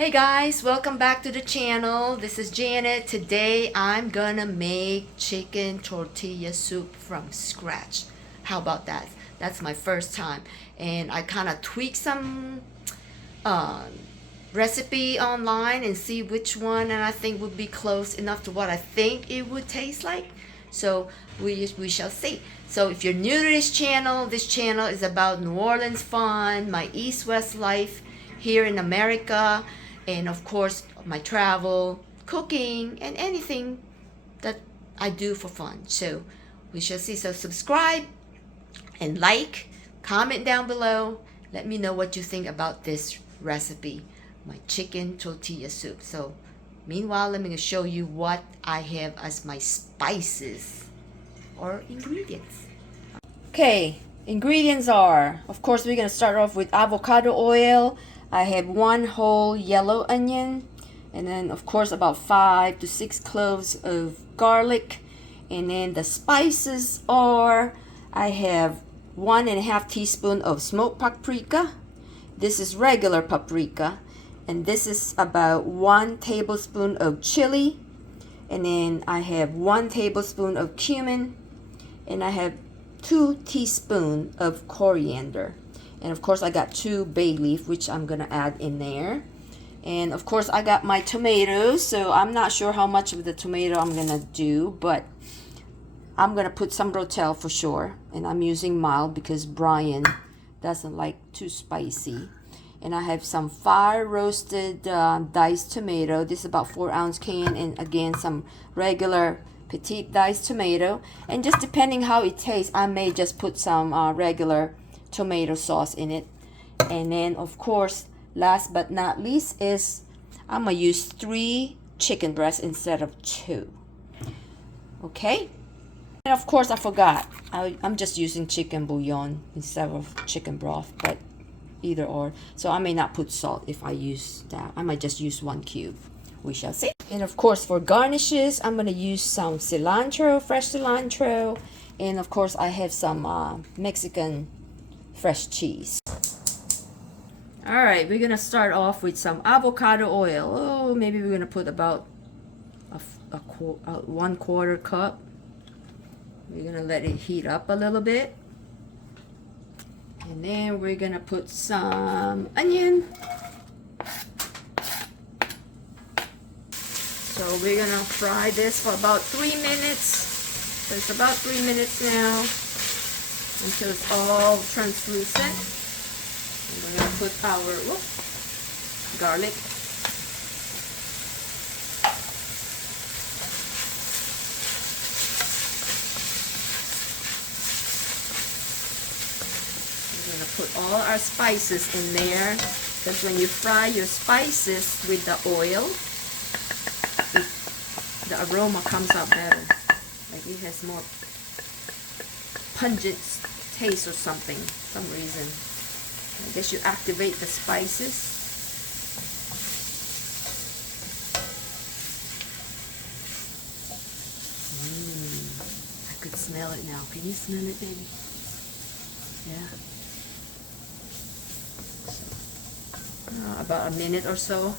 Hey guys, welcome back to the channel. This is Janet. Today I'm gonna make chicken tortilla soup from scratch. How about that? That's my first time, and I kind of tweak some recipe online and see which one and I think would be close enough to what I think it would taste like. So we shall see. So if you're new to this channel is about New Orleans fun, my East West life here in America, and of course my travel, cooking, and anything that I do for fun. So we shall see. So subscribe and like, comment down below. Let me know what you think about this recipe, my chicken tortilla soup. So meanwhile, let me show you what I have as my spices or ingredients. Okay, ingredients are, of course, we're gonna start off with avocado oil. I have 1 whole yellow onion, and then of course about 5 to 6 cloves of garlic. And then the spices are, I have 1.5 teaspoon of smoked paprika. This is regular paprika. And this is about 1 tablespoon of chili. And then I have 1 tablespoon of cumin. And I have 2 teaspoons of coriander. And of course I got 2 bay leaf, which I'm gonna add in there. And of course I got my tomatoes, so I'm not sure how much of the tomato I'm gonna do, but I'm gonna put some Rotel for sure. And I'm using mild because Brian doesn't like too spicy. And I have some fire roasted diced tomato. This is about 4-ounce can, and again some regular petite diced tomato. And just depending how it tastes, I may just put some regular tomato sauce in it. And then of course, last but not least, is I'm gonna use 3 chicken breasts instead of 2. Okay, and of course I forgot, I'm just using chicken bouillon instead of chicken broth, but either or. So I may not put salt if I use that. I might just use 1 cube. We shall see. And of course for garnishes, I'm gonna use some cilantro, fresh cilantro, and of course I have some Mexican fresh cheese. All right, we're gonna start off with some avocado oil. Oh, maybe we're gonna put about a 1/4 cup. We're gonna let it heat up a little bit, and then we're gonna put some onion. So we're gonna fry this for about 3 minutes. So it's about 3 minutes now, until it's all translucent. And we're going to put our garlic. We're going to put all our spices in there, because when you fry your spices with the oil, the aroma comes out better. Like it has more pungent taste or something, some reason. I guess you activate the spices. I could smell it now. Can you smell it, baby? Yeah. So, about a minute or so.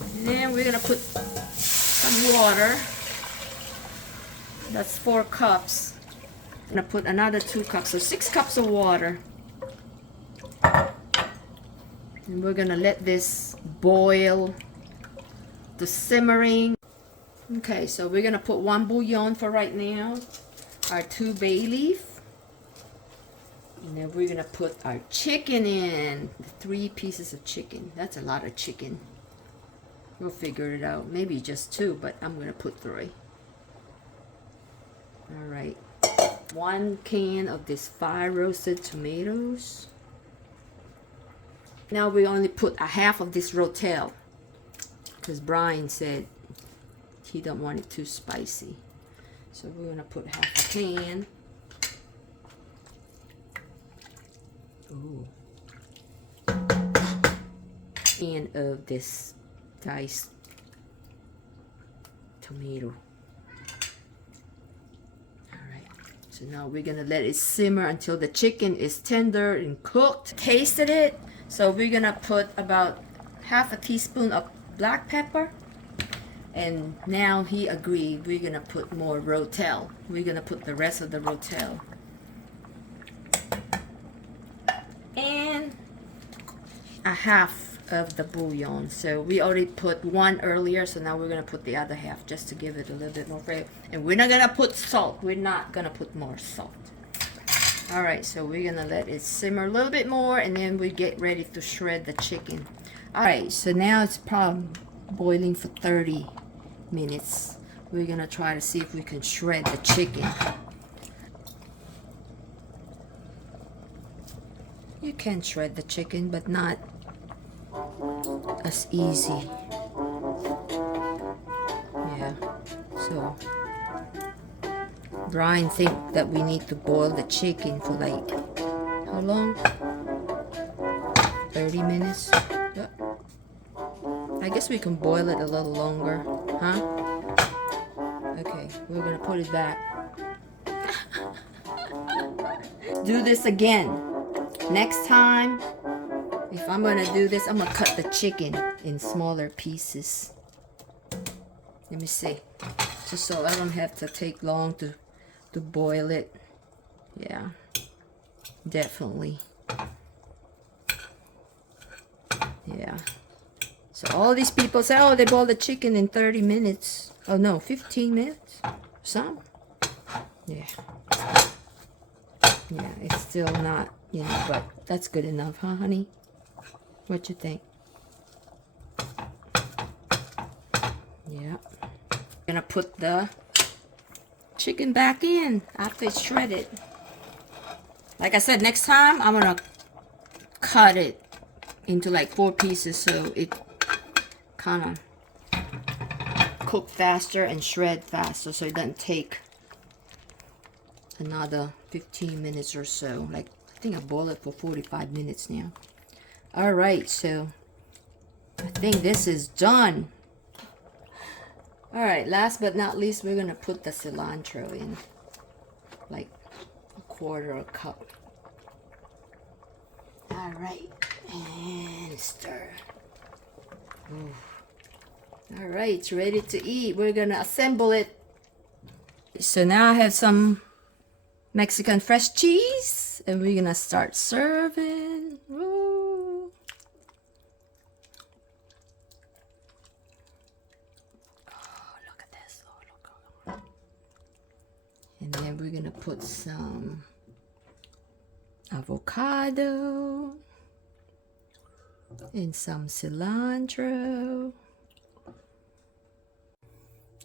And then we're gonna put some water. That's 4 cups. I'm gonna put another 2 cups, so 6 cups of water. And we're gonna let this boil to simmering. Okay, so we're gonna put 1 bouillon for right now, our 2 bay leaf, and then we're gonna put our chicken in, the 3 pieces of chicken. That's a lot of chicken. We'll figure it out. Maybe just 2, but I'm gonna put 3. All right. 1 can of this fire roasted tomatoes. Now we only put a half of this Rotel, because Brian said he don't want it too spicy. So we're gonna put half a can. Ooh. Can of this diced tomato. So now we're gonna let it simmer until the chicken is tender and cooked. Tasted it. So we're gonna put about half a teaspoon of black pepper. And now he agreed we're gonna put more Rotel. We're gonna put the rest of the Rotel. And a half of the bouillon. So we already put one earlier, so now we're gonna put the other half just to give it a little bit more flavor. And we're not gonna put salt. We're not gonna put more salt. All right, so we're gonna let it simmer a little bit more, and then we get ready to shred the chicken. All right, so now it's probably boiling for 30 minutes. We're gonna try to see if we can shred the chicken. You can shred the chicken, but not as easy. Yeah, so Brian think that we need to boil the chicken for like how long? 30 minutes. Yeah. I guess we can boil it a little longer, huh? Okay, we're gonna put it back. Do this again. Next time, if I'm gonna do this, I'm gonna cut the chicken in smaller pieces. Let me see. Just so I don't have to take long to boil it. Yeah, definitely. Yeah. So all these people say, oh, they boil the chicken in 30 minutes. Oh no, 15 minutes? Some? Yeah. Yeah, it's still not, you know, but that's good enough, huh, honey? What you think? Yeah. Gonna put the chicken back in after it's shredded. Like I said, next time I'm gonna cut it into like 4 pieces so it kind of cook faster and shred faster, so it doesn't take another 15 minutes or so. Like, I think I boiled it for 45 minutes now. All right, so I think this is done. All right, last but not least, we're gonna put the cilantro in, like a 1/4 cup. All right, and stir. Ooh. All right, it's ready to eat. We're gonna assemble it. So now I have some Mexican fresh cheese, and we're gonna start serving. Ooh. Oh, look at this. Oh, look. And then we're gonna put some avocado and some cilantro.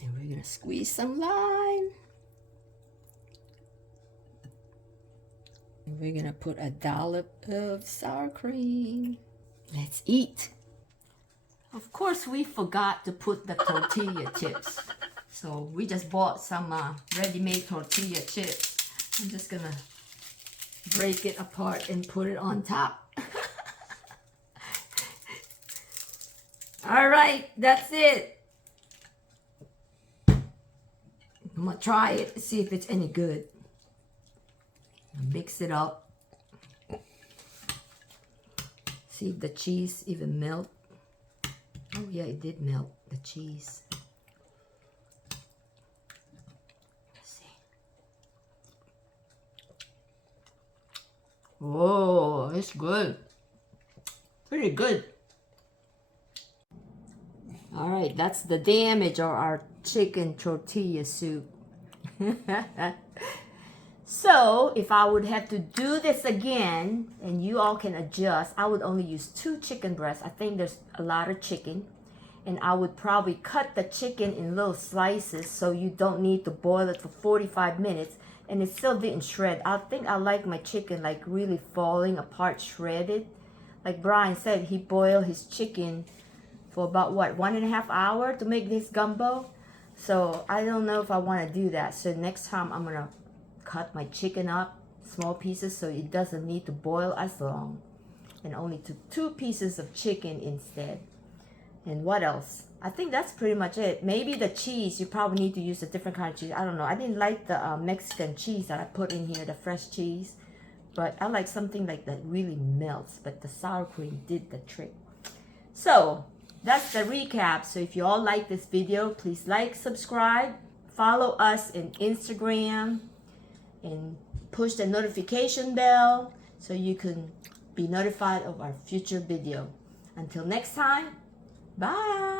And we're gonna squeeze some lime. And we're gonna put a dollop of sour cream. Let's eat. Of course, we forgot to put the tortilla chips. So we just bought some ready-made tortilla chips. I'm just gonna break it apart and put it on top. All right, that's it. I'm gonna try it, see if it's any good. Mix it up. See if the cheese even melt. Oh yeah, it did melt, the cheese. Let's see. Whoa, it's good. Pretty good. All right, that's the damage of our chicken tortilla soup. So if I would have to do this again, and you all can adjust, I would only use 2 chicken breasts. I think there's a lot of chicken, and I would probably cut the chicken in little slices so you don't need to boil it for 45 minutes, and it still didn't shred. I think I like my chicken like really falling apart, shredded. Like Brian said, he boiled his chicken for about what, 1.5 hours to make this gumbo. So I don't know if I want to do that. So next time I'm gonna cut my chicken up small pieces so it doesn't need to boil as long, and only to 2 pieces of chicken instead. And what else? I think that's pretty much it. Maybe the cheese, you probably need to use a different kind of cheese. I don't know. I didn't like the Mexican cheese that I put in here, the fresh cheese. but I like something like that really melts, but the sour cream did the trick. So that's the recap. So if you all like this video, please like, subscribe, follow us in Instagram, and push the notification bell so you can be notified of our future video. Until next time, bye.